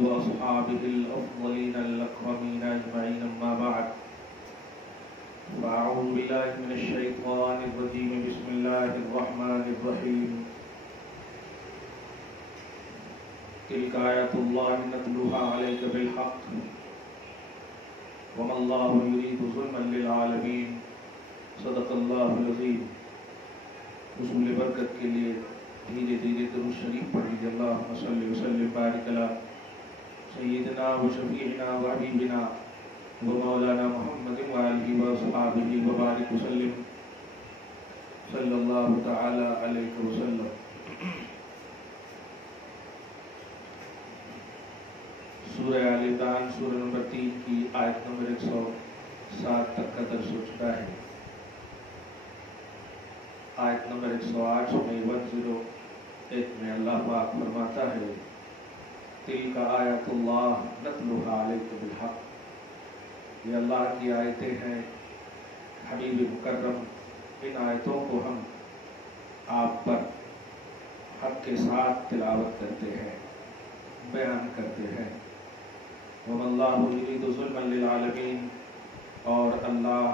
وأصحابه الأفضلين الأكرمين أجمعين أما بعد فأعوذ بالله من الشيطان الرجيم بسم الله الرحمن الرحيم تلك آيات الله نتلوها عليك بالحق وما الله يريد ظلما للعالمين صدق الله العظيم. حصول برکت کے لیے دھیرے دھیرے درود شریف پڑھ لیجیے. اللہم صلی وسلم بارک علی سیدنا و شفیعنا و حبیبنا و مولانا محمد و آلہ و اصحابہ و بارک وسلم صلی اللہ تعالی علیہ وسلم. سورہ آل عمران سورہ نمبر 3 کی آیت نمبر 107 تک کا درس ہو چکا ہے. آیت نمبر 108 میں 108 میں اللہ پاک فرماتا ہے تلک آیات اللہ نتلوها علیک بالحق. یہ اللہ کی آیتیں ہیں حبیب مکرم، ان آیتوں کو ہم آپ پر حق کے ساتھ تلاوت کرتے ہیں، بیان کرتے ہیں. وَمَا اللَّهُ يُرِيدُ ظُلْمًا لِلْعَالَمِينَ، اور اللہ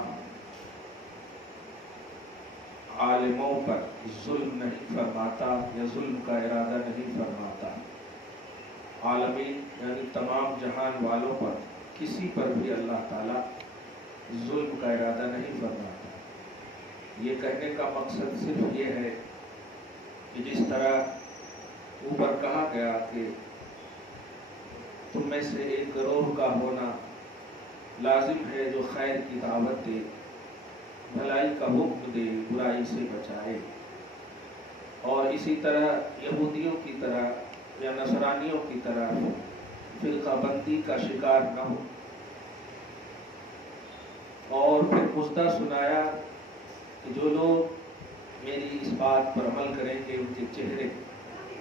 عالموں پر ظلم نہیں فرماتا یا ظلم کا ارادہ نہیں فرماتا. عالمین یعنی تمام جہان والوں پر کسی پر بھی اللہ تعالیٰ ظلم کا ارادہ نہیں فرماتا. یہ کہنے کا مقصد صرف یہ ہے کہ جس طرح اوپر کہا گیا کہ تم میں سے ایک گروہ کا ہونا لازم ہے جو خیر کی دعوت دے، بھلائی کا حکم دے، برائی سے بچائے، اور اسی طرح یہودیوں کی طرح یا نصرانیوں کی طرح فرقہ بندی کا شکار نہ ہو. اور پھر مژدہ سنایا کہ جو لوگ میری اس بات پر عمل کریں گے ان کے چہرے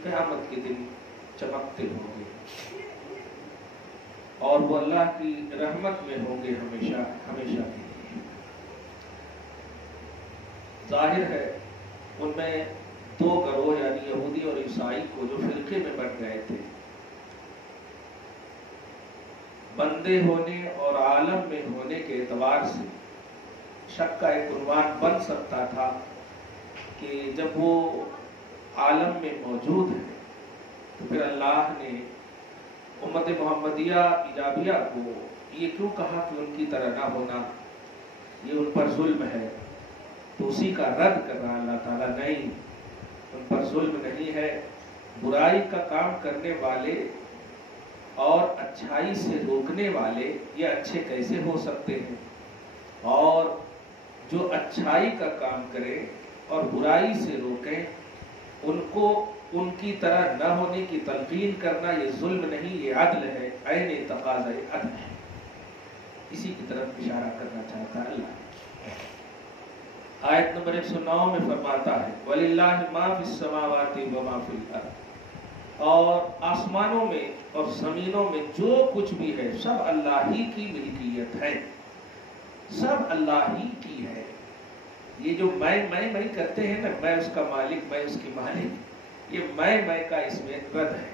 قیامت کے دن چمکتے ہوں گے اور وہ اللہ کی رحمت میں ہوں گے ہمیشہ ہمیشہ کے لیے. ظاہر ہے ان میں دو گروہ یعنی یہودی اور عیسائی کو جو فرقے میں بٹ گئے تھے، بندے ہونے اور عالم میں ہونے کے اعتبار سے شک کا ایک عنوان بن سکتا تھا کہ جب وہ عالم میں موجود ہے تو پھر اللہ نے امت محمدیہ ایجابیہ کو یہ کیوں کہا کہ ان کی طرح نہ ہونا، یہ ان پر ظلم ہے. تو اسی کا رد کر رہا اللہ تعالیٰ، نہیں، ان پر ظلم نہیں ہے. برائی کا کام کرنے والے اور اچھائی سے روکنے والے یہ اچھے کیسے ہو سکتے ہیں، اور جو اچھائی کا کام کرے اور برائی سے روکیں ان کو ان کی طرح نہ ہونے کی تلقین کرنا یہ ظلم نہیں، یہ عدل ہے، عین تقاضۂ عدل ہے. اسی کی طرف اشارہ کرنا چاہتا ہے اللہ. آیت نمبر 109 میں فرماتا ہے وَلِلَّهِ مَا فِي السَّمَاوَاتِ وَمَا فِي الْأَرْضِ، اور آسمانوں میں اور زمینوں میں جو کچھ بھی ہے سب اللہ ہی کی ملکیت ہے، سب اللہ ہی کی ہے. یہ جو میں کرتے ہیں نا، میں اس کا مالک، میں اس کی مالک، یہ میں کا اس میں رد ہے.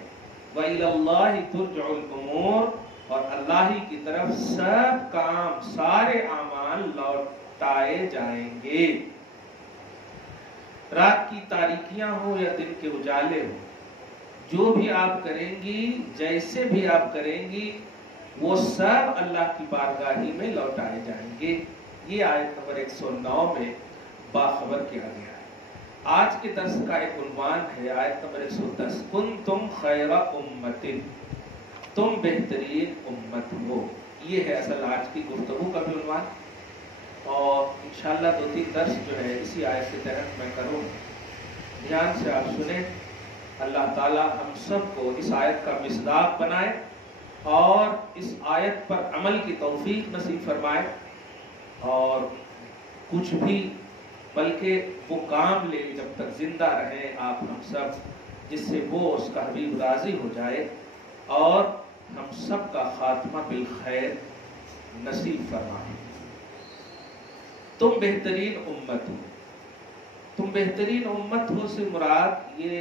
وَإِلَى اللَّهِ تُرْجَعُ الْأُمُورُ، اور اللہ ہی کی طرف سب کام سارے اعمال لوٹائے جائیں گے. رات کی تاریکیاں ہوں یا دن کے اجالے ہوں، جو بھی آپ کریں گی، جیسے بھی آپ کریں گی، وہ سب اللہ کی بارگاہ ہی میں لوٹائے جائیں گے. یہ آیت نمبر 109 میں باخبر کیا گیا ہے. آج کے درس کا ایک عنوان ہے آیت نمبر 110 کنتم خیر امت، تم بہترین امت ہو. یہ ہے اصل آج کی گفتگو کا بھی عنوان، اور انشاءاللہ 2-3 درس جو ہے اسی آیت کے تحت میں کروں. دھیان سے آپ سنیں. اللہ تعالی ہم سب کو اس آیت کا مصداق بنائے اور اس آیت پر عمل کی توفیق نصیب فرمائے، اور کچھ بھی بلکہ وہ کام لے جب تک زندہ رہیں آپ ہم سب، جس سے وہ اس کا حبیب راضی ہو جائے اور ہم سب کا خاتمہ بالخیر نصیب فرمائے. تم بہترین امت ہو. تم بہترین امت ہو سے مراد یہ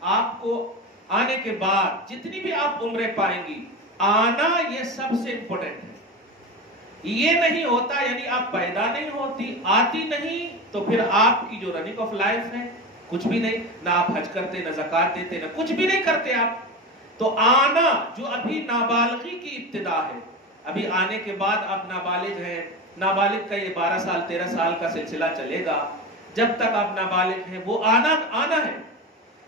آپ کو آنے کے بعد جتنی بھی آپ عمریں پائیں گی، آنا یہ سب سے امپورٹنٹ ہے۔ یہ نہیں ہوتا یعنی آپ پیدا نہیں ہوتی، آتی نہیں تو پھر آپ کی جو رننگ آف لائف ہے کچھ بھی نہیں، نہ آپ حج کرتے، نہ زکات دیتے، نہ کچھ بھی نہیں کرتے آپ۔ تو آنا جو ابھی نابالغی کی ابتدا ہے، ابھی آنے کے بعد آپ نابالغ ہیں، نابالغ کا یہ 12 سال 13 سال کا سلسلہ چلے گا، جب تک آپ نابالغ ہیں وہ آنا ہے۔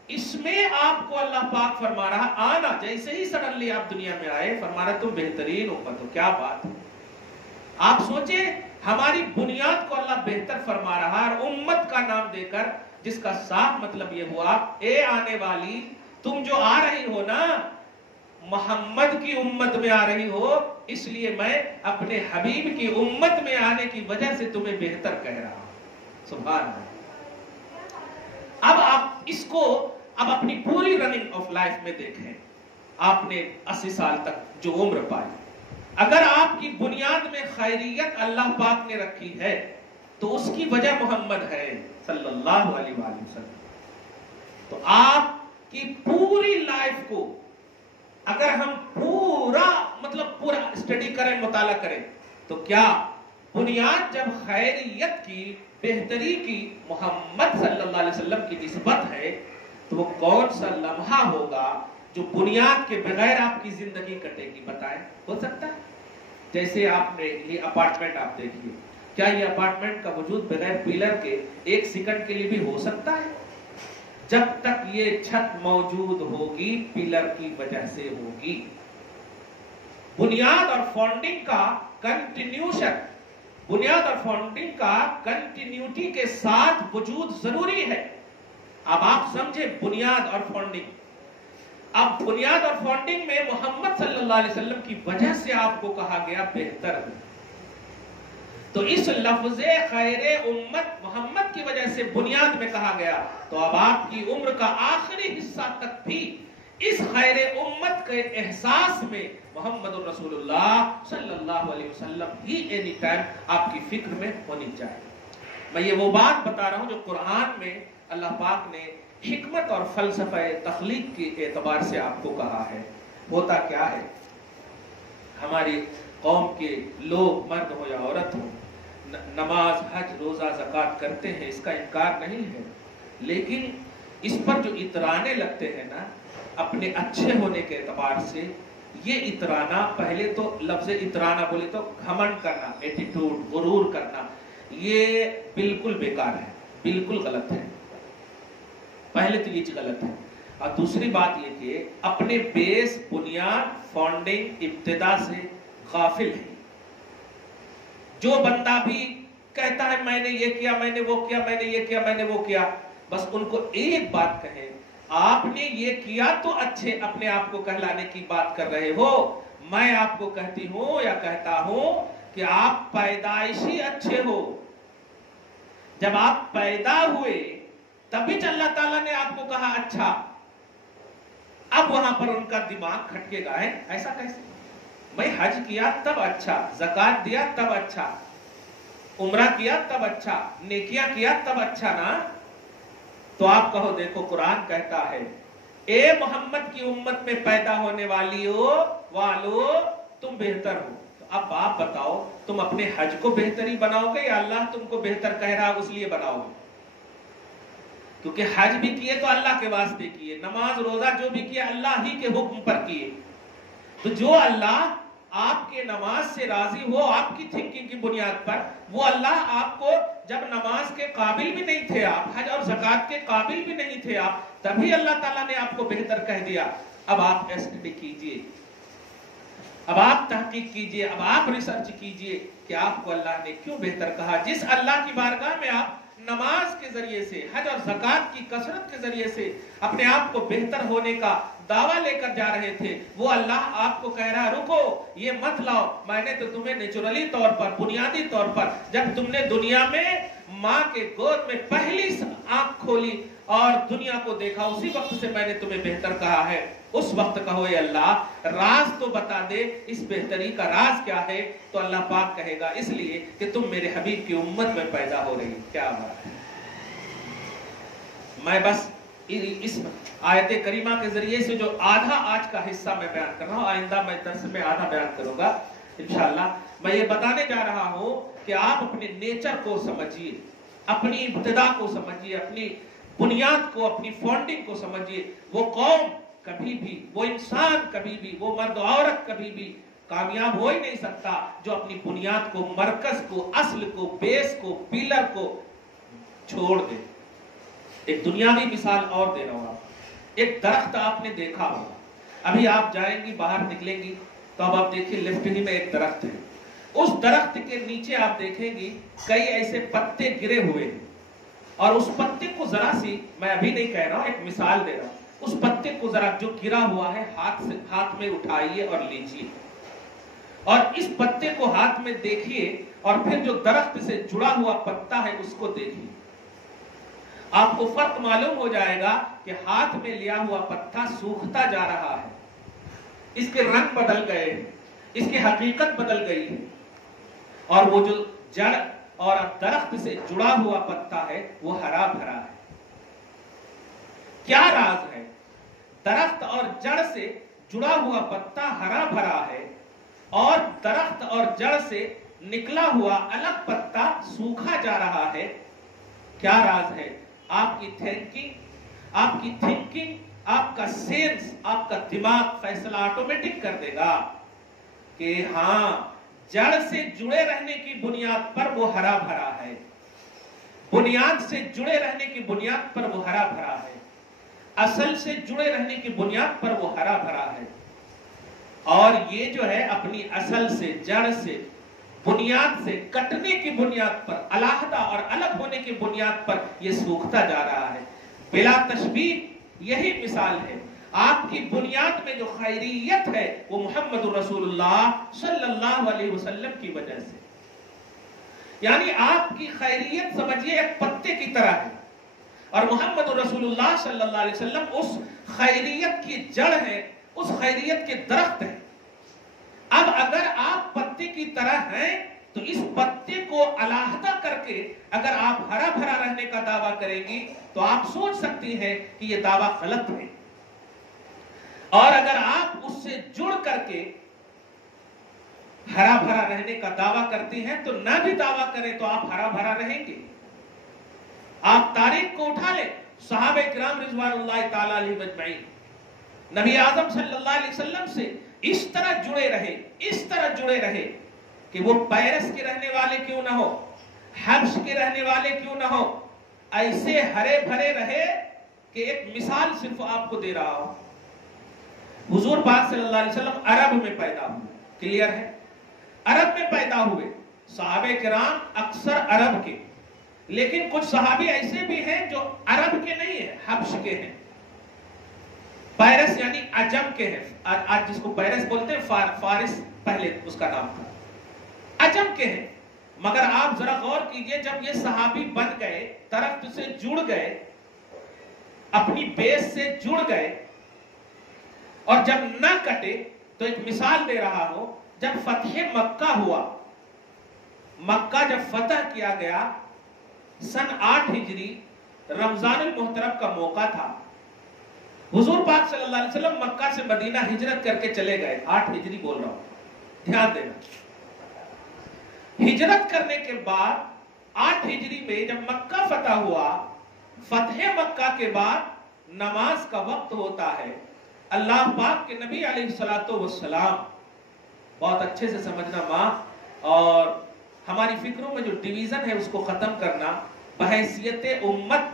اس میں آپ کو اللہ پاک فرما رہا آنا، جیسے ہی سڈنلی آپ دنیا میں آئے فرما رہا تم بہترین امت ہو۔ کیا بات ہے! آپ سوچیں ہماری بنیاد کو اللہ بہتر فرما رہا اور امت کا نام دے کر، جس کا صاف مطلب یہ ہوا اے آنے والی، تم جو آ رہی ہو نا محمد کی امت میں آ رہی ہو، اس لیے میں اپنے حبیب کی امت میں آنے کی وجہ سے تمہیں بہتر کہہ رہا ہوں۔ سبحان اللہ۔ اب آپ اس کو اب اپنی پوری رننگ آف لائف میں دیکھیں، آپ نے 80 سال تک جو عمر پائی، اگر آپ کی بنیاد میں خیریت اللہ پاک نے رکھی ہے تو اس کی وجہ محمد ہے صلی اللہ علیہ وآلہ وسلم۔ تو آپ کی پوری لائف کو اگر ہم پورا اسٹڈی کریں، مطالعہ کریں، تو کیا بنیاد جب خیریت کی، بہتری کی محمد صلی اللہ علیہ وسلم کی نسبت ہے تو وہ کون سا لمحہ ہوگا جو بنیاد کے بغیر آپ کی زندگی کٹے گی؟ بتائیں، ہو سکتا ہے؟ جیسے آپ نے یہ اپارٹمنٹ آپ دیکھیے، کیا یہ اپارٹمنٹ کا وجود بغیر پلر کے ایک سیکنڈ کے لیے بھی ہو سکتا ہے؟ جب تک یہ چھت موجود ہوگی پلر کی وجہ سے ہوگی۔ بنیاد اور فاؤنڈنگ کا کنٹینیوشن، بنیاد اور فاؤنڈنگ کا کنٹینیوٹی کے ساتھ وجود ضروری ہے۔ اب آپ سمجھیں بنیاد اور فاؤنڈنگ، اب بنیاد اور فاؤنڈنگ میں محمد صلی اللہ علیہ وسلم کی وجہ سے آپ کو کہا گیا بہتر ہے، تو اس لفظ خیر امت محمد کی وجہ سے بنیاد میں کہا گیا، تو اب آپ کی عمر کا آخری حصہ تک بھی اس خیر امت کے احساس میں محمد رسول اللہ صلی اللہ علیہ وسلم ہی اینی ٹائم آپ کی فکر میں ہونی چاہیے۔ میں یہ وہ بات بتا رہا ہوں جو قرآن میں اللہ پاک نے حکمت اور فلسفہ تخلیق کے اعتبار سے آپ کو کہا ہے۔ ہوتا کیا ہے، ہماری قوم کے لوگ مرد ہو یا عورت ہو نماز، حج، روزہ، زکات کرتے ہیں، اس کا انکار نہیں ہے، لیکن اس پر جو اترانے لگتے ہیں نا اپنے اچھے ہونے کے اعتبار سے، یہ اترانا، پہلے تو لفظ اترانا بولے تو گھمنڈ کرنا، ایٹیٹیوڈ، غرور کرنا، یہ بالکل بیکار ہے، بالکل غلط ہے۔ پہلے تو یہ چیز غلط ہے، اور دوسری بات یہ کہ اپنے بیس، بنیاد، فاؤنڈنگ، ابتدا سے غافل ہے۔ جو بندہ بھی کہتا ہے میں نے یہ کیا، میں نے وہ کیا، میں نے یہ کیا، میں نے وہ کیا، بس ان کو ایک بات کہیں، آپ نے یہ کیا تو اچھے اپنے آپ کو کہلانے کی بات کر رہے ہو، میں آپ کو کہتی ہوں یا کہتا ہوں کہ آپ پیدائشی اچھے ہو۔ جب آپ پیدا ہوئے تبھی اللہ تعالیٰ نے آپ کو کہا اچھا، اب وہاں پر ان کا دماغ کھٹکے گا، ہے ایسا کیسے؟ میں حج کیا تب اچھا، زکات دیا تب اچھا، عمرہ کیا تب اچھا، نیکیاں کیا تب اچھا نا؟ تو آپ کہو دیکھو قرآن کہتا ہے اے محمد کی امت میں پیدا ہونے والو تم بہتر ہو۔ تو اب آپ بتاؤ تم اپنے حج کو بہتری بناؤ گے یا اللہ تم کو بہتر کہہ رہا اس لیے بناؤ گے؟ کیونکہ حج بھی کیے تو اللہ کے واسطے کیے، نماز روزہ جو بھی کیے اللہ ہی کے حکم پر کیے، تو جو اللہ آپ کے نماز سے راضی ہو آپ کی تھنکنگ کی بنیاد پر، وہ اللہ آپ کو جب نماز کے قابل بھی نہیں تھے آپ، حج اور زکات کے قابل بھی نہیں تھے آپ، تبھی اللہ تعالیٰ نے آپ کو بہتر کہہ دیا۔ اب آپ اسٹڈی کیجئے، اب آپ تحقیق کیجئے، اب آپ ریسرچ کیجئے کہ آپ کو اللہ نے کیوں بہتر کہا۔ جس اللہ کی بارگاہ میں آپ نماز کے ذریعے سے، حج اور زکات کی کثرت کے ذریعے سے اپنے آپ کو بہتر ہونے کا دعویٰ لے کر جا رہے تھے، وہ اللہ آپ کو کہہ رہا رکو، یہ مت لاؤ، میں نے تو تمہیں نیچرلی طور پر، بنیادی طور پر جب تم نے دنیا میں ماں کے گود میں پہلی آنکھ کھولی اور دنیا کو دیکھا، اسی وقت سے میں نے تمہیں بہتر کہا ہے۔ اس وقت کہو اے اللہ راز تو بتا دے، اس بہتری کا راز کیا ہے؟ تو اللہ پاک کہے گا اس لیے کہ تم میرے حبیب کی امت میں پیدا ہو رہی۔ کیا بات ہے! میں بس اس آیت کریمہ کے ذریعے سے جو آدھا آج کا حصہ میں بیان کر رہا ہوں، آئندہ میں درس میں آدھا بیان کروں گا انشاءاللہ. میں یہ بتانے جا رہا ہوں کہ آپ اپنے نیچر کو سمجھیے، اپنی ابتدا کو سمجھیے، اپنی بنیاد کو، اپنی فاؤنڈنگ کو سمجھیے. وہ قوم کبھی بھی، وہ انسان کبھی بھی، وہ مرد و عورت کبھی بھی کامیاب ہو ہی نہیں سکتا جو اپنی بنیاد کو، مرکز کو، اصل کو، بیس کو، پیلر کو چھوڑ دے. ایک دنیاوی مثال اور دے رہا ہوں. ایک درخت آپ نے دیکھا ہوگا، ابھی آپ جائیں گی، باہر نکلیں گی تو اب آپ دیکھیے لیفٹ ہی میں ایک درخت ہے. اس درخت کے نیچے آپ دیکھیں گی کئی ایسے پتے گرے ہوئے ہیں، اور اس پتے کو ذرا سی، میں ابھی نہیں کہہ رہا ہوں، ایک مثال دے رہا ہوں، اس پتے کو ذرا جو گرا ہوا ہے ہاتھ میں اٹھائیے اور لیجیے، اور اس پتے کو ہاتھ میں دیکھیے، اور پھر جو درخت سے جڑا ہوا پتا ہے اس کو دیکھیے. آپ کو فرق معلوم ہو جائے گا کہ ہاتھ میں لیا ہوا پتا سوکھتا جا رہا ہے، اس کے رنگ بدل گئے ہیں، اس کی حقیقت بدل گئی ہے، اور وہ جو جڑ اور درخت سے جڑا ہوا پتا ہے وہ ہرا بھرا ہے. کیا راز ہے؟ درخت اور جڑ سے جڑا ہوا پتا ہرا بھرا ہے، اور درخت اور جڑ سے نکلا ہوا الگ پتا سوکھا جا رہا ہے. کیا راز ہے؟ آپ کی تھنکنگ، آپ کا سینس، آپ کا دماغ فیصلہ آٹومیٹک کر دے گا کہ ہاں، جڑ سے جڑے رہنے کی بنیاد پر وہ ہرا بھرا ہے، بنیاد سے جڑے رہنے کی بنیاد پر وہ ہرا بھرا ہے، اصل سے جڑے رہنے کی بنیاد پر وہ ہرا بھرا ہے. اور یہ جو ہے اپنی اصل سے، جڑ سے، بنیاد سے کٹنے کی بنیاد پر، علیحدہ اور الگ ہونے کی بنیاد پر یہ سوکھتا جا رہا ہے. بلا تشبیہ یہی مثال ہے. آپ کی بنیاد میں جو خیریت ہے وہ محمد رسول اللہ صلی اللہ علیہ وسلم کی وجہ سے. یعنی آپ کی خیریت سمجھیے ایک پتے کی طرح ہے، اور محمد رسول اللہ صلی اللہ علیہ وسلم اس خیریت کی جڑ ہے، اس خیریت کے درخت ہے. اب اگر آپ پتے کی طرح ہیں تو اس پتے کو علیحدہ کر کے اگر آپ ہرا بھرا رہنے کا دعویٰ کریں گی تو آپ سوچ سکتی ہیں کہ یہ دعویٰ غلط ہے. اور اگر آپ اس سے جڑ کر کے ہرا بھرا رہنے کا دعویٰ کرتی ہیں تو نہ بھی دعویٰ کریں تو آپ ہرا بھرا رہیں گے. آپ تاریخ کو اٹھا لیں، صحابہ کرام رضوان اللہ تعالی علیہ اجمعین نبی اعظم صلی اللہ علیہ وسلم سے اس طرح جڑے رہے، اس طرح جڑے رہے کہ وہ پیرس کے رہنے والے کیوں نہ ہو، حبش کے رہنے والے کیوں نہ ہو، ایسے ہرے بھرے رہے کہ ایک مثال صرف آپ کو دے رہا ہوں. حضور پاک صلی اللہ علیہ وسلم عرب میں پیدا ہوئے، کلیئر ہے، عرب میں پیدا ہوئے. صحابہ کرام اکثر عرب کے، لیکن کچھ صحابی ایسے بھی ہیں جو عرب کے نہیں ہیں، حبش کے ہیں، پیرس یعنی عجم کے ہیں. آج جس کو پیرس بولتے ہیں، فارس پہلے اس کا نام تھا، عجم کے ہیں. مگر آپ ذرا غور کیجئے، جب یہ صحابی بن گئے، درخت سے جڑ گئے، اپنی بیس سے جڑ گئے، اور جب نہ کٹے، تو ایک مثال دے رہا ہوں، جب فتح مکہ ہوا، مکہ جب فتح کیا گیا سن 8 ہجری رمضان المحترم کا موقع تھا. حضور پاک صلی اللہ علیہ وسلم مکہ سے مدینہ ہجرت کر کے چلے گئے. 8 ہجری بول رہا ہوں، دھیان دینا. ہجرت کرنے کے بعد 8 ہجری میں جب مکہ فتح ہوا، فتح مکہ کے بعد نماز کا وقت ہوتا ہے. اللہ پاک کے نبی علیہ الصلوۃ والسلام، بہت اچھے سے سمجھنا ماں، اور ہماری فکروں میں جو ڈویژن ہے اس کو ختم کرنا. بحیثیت امت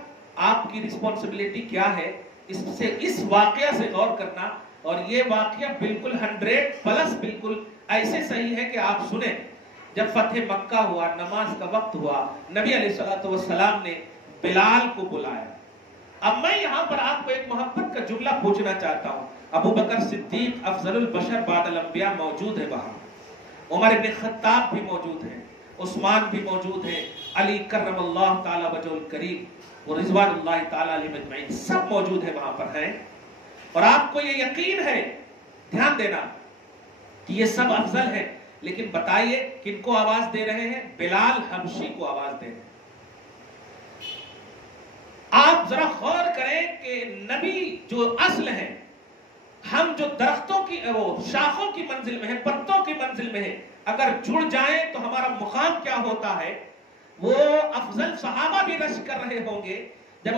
آپ کی رسپانسبلٹی کیا ہے، اس واقعہ سے غور کرنا. اور یہ واقعہ بالکل 100+ بالکل ایسے صحیح ہے کہ آپ سنیں. جب فتح مکہ ہوا، نماز کا وقت ہوا، نبی علیہ الصلوۃ والسلام نے بلال کو بلایا. اب میں یہاں پر آپ کو ایک محبت کا جملہ پوچھنا چاہتا ہوں. ابو بکر صدیق افضل البشر بعد الانبیاء موجود ہے وہاں، عمر ابن خطاب بھی موجود ہیں، عثمان بھی موجود ہیں، علی کرم اللہ تعالی وجہ الکریم اور رضوان اللہ تعالی علیہ اجمعین سب موجود ہیں، وہاں پر ہیں. اور آپ کو یہ یقین ہے، دھیان دینا، کہ یہ سب افضل ہیں. لیکن بتائیے کن کو آواز دے رہے ہیں؟ بلال حبشی کو آواز دے رہے ہیں. آپ ذرا غور کریں کہ نبی جو اصل ہے، ہم جو درختوں کی شاخوں کی منزل میں ہیں، پتوں کی منزل میں ہیں، اگر جڑ جائیں تو ہمارا مقام کیا ہوتا ہے، وہ افضل صحابہ بھی رشک کر رہے ہوں گے۔ جب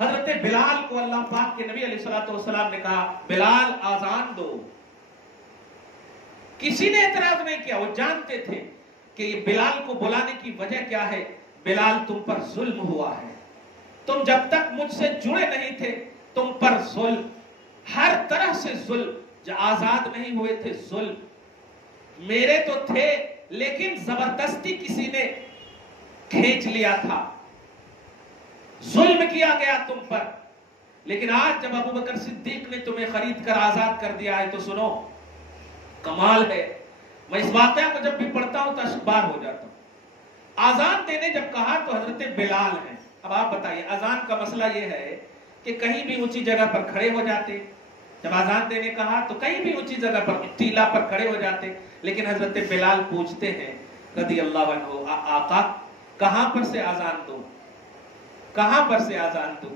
حضرت بلال کو اللہ پاک کے نبی علیہ السلام نے کہا بلال آذان دو، کسی نے اعتراض نہیں کیا، وہ جانتے تھے کہ یہ بلال کو بلانے کی وجہ کیا ہے، بلال تم پر ظلم ہوا ہے، تم جب تک مجھ سے جڑے نہیں تھے تم پر ظلم، ہر طرح سے ظلم، جو آزاد نہیں ہوئے تھے ظلم، میرے تو تھے لیکن زبردستی کسی نے کھینچ لیا تھا، ظلم کیا گیا تم پر، لیکن آج جب ابو بکر صدیق نے تمہیں خرید کر آزاد کر دیا ہے تو سنو، کمال ہے۔ میں اس واقعہ کو جب بھی پڑھتا ہوں تو اشکبار ہو جاتا ہوں۔ آزان دینے جب کہا تو حضرت بلال ہیں۔ اب آپ بتائیے، اذان کا مسئلہ یہ ہے کہ کہیں بھی اونچی جگہ پر کھڑے ہو جاتے، جب اذان دینے کہا تو کہیں بھی اونچی جگہ پر ٹیلا پر کھڑے ہو جاتے، لیکن حضرت بلال پوچھتے ہیں رضی اللہ عنہ، آقا کہاں پر سے اذان دوں، کہاں پر سے اذان دوں؟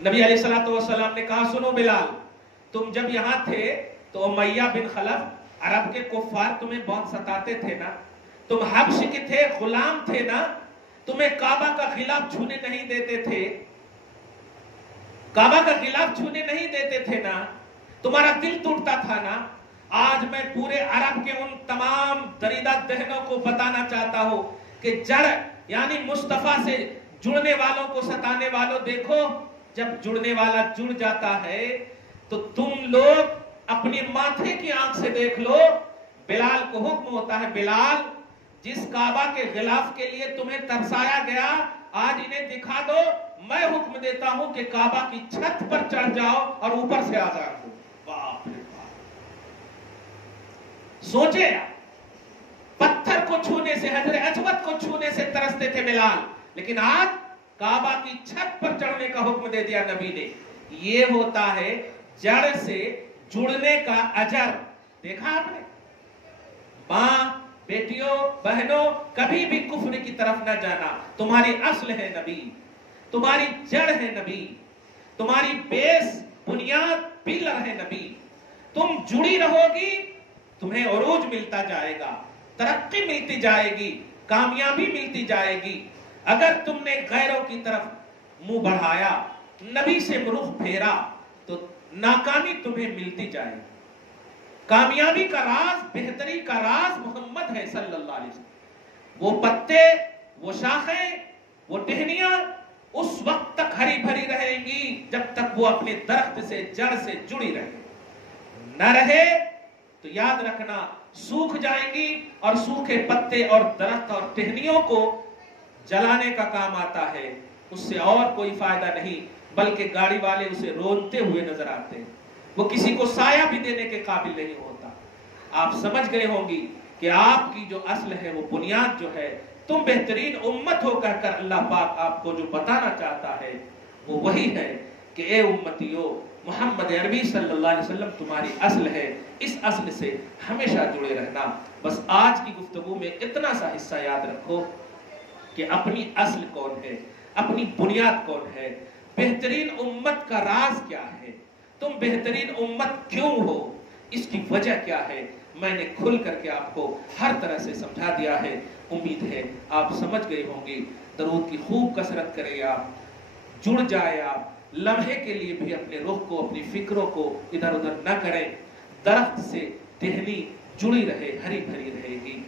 نبی علیہ السلام نے کہا سنو بلال، تم جب یہاں تھے تو امیہ بن خلف عرب کے کفار تمہیں بہت ستاتے تھے نا، تم حبش کے تھے، غلام تھے نا، تمہیں کعبہ کا غلاف چھونے نہیں دیتے تھے، کعبہ کا غلاف چھونے نہیں دیتے تھے نا، تمہارا دل ٹوٹتا تھا نا۔ آج میں پورے عرب کے ان تمام دریدہ دہنوں کو بتانا چاہتا ہوں کہ جڑ یعنی مصطفیٰ سے جڑنے والوں کو ستانے والوں، دیکھو جب جڑنے والا جڑ جاتا ہے تو تم لوگ اپنی ماتھے کی آنکھ سے دیکھ لو، بلال کو حکم ہوتا ہے بلال جس کعبہ کے غلاف کے لیے تمہیں ترسایا گیا آج انہیں دکھا دو، میں حکم دیتا ہوں کہ کعبہ کی چھت پر چڑھ جاؤ اور اوپر سے آزان دو۔ باپ رے باپ، سوچے پتھر کو چھونے سے، حجر اسود کو چھونے سے ترستے تھے بلال، لیکن آج کعبہ کی چھت پر چڑھنے کا حکم دے دیا نبی نے۔ یہ ہوتا ہے جڑ سے جڑنے کا اجر۔ دیکھا آپ نے، ماں بیٹیوں بہنوں کبھی بھی کفر کی طرف نہ جانا، تمہاری اصل ہے نبی، تمہاری جڑ ہے نبی، تمہاری بیس بنیاد پلر ہے نبی، تم جڑی رہو گی تمہیں عروج ملتا جائے گا، ترقی ملتی جائے گی، کامیابی ملتی جائے گی۔ اگر تم نے غیروں کی طرف منہ بڑھایا، نبی سے رخ پھیرا تو ناکامی تمہیں ملتی جائے گی۔ کامیابی کا راز، بہتری کا راز محمد ہے صلی اللہ علیہ وسلم۔ وہ پتے، وہ شاخیں، وہ ٹہنیاں اس وقت تک ہری بھری رہیں گی جب تک وہ اپنے درخت سے جڑ سے جڑی رہے، نہ رہے تو یاد رکھنا سوکھ جائیں گی، اور سوکھے پتے اور درخت اور ٹہنیوں کو جلانے کا کام آتا ہے، اس سے اور کوئی فائدہ نہیں، بلکہ گاڑی والے اسے رونتے ہوئے نظر آتے ہیں، وہ کسی کو سایہ بھی دینے کے قابل نہیں ہوتا۔ آپ سمجھ گئے ہوں گی کہ آپ کی جو اصل ہے، وہ بنیاد جو ہے، تم بہترین امت ہو کہہ کر اللہ پاک آپ کو جو بتانا چاہتا ہے وہ وہی ہے کہ اے امتیو، محمد عربی صلی اللہ علیہ وسلم تمہاری اصل ہے، اس اصل سے ہمیشہ جڑے رہنا۔ بس آج کی گفتگو میں اتنا سا حصہ یاد رکھو کہ اپنی اصل کون ہے، اپنی بنیاد کون ہے، بہترین امت کا راز کیا ہے، تم بہترین امت کیوں ہو، اس کی وجہ کیا ہے، میں نے کھل کر کے آپ کو ہر طرح سے سمجھا دیا ہے۔ امید ہے آپ سمجھ گئے ہوں گے۔ درود کی خوب کثرت کریں، آپ جڑ جائے، آپ لمحے کے لیے بھی اپنے رخ کو، اپنی فکروں کو ادھر ادھر نہ کریں۔ درخت سے ٹہنی جڑی رہے، ہری بھری رہے گی،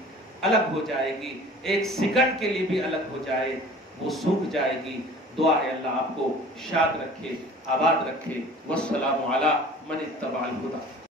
الگ ہو جائے گی، ایک سیکنڈ کے لیے بھی الگ ہو جائے وہ سوکھ جائے گی۔ دعا ہے اللہ آپ کو شاد رکھے، آباد رکھے۔ والسلام علی من اتبع الہدی۔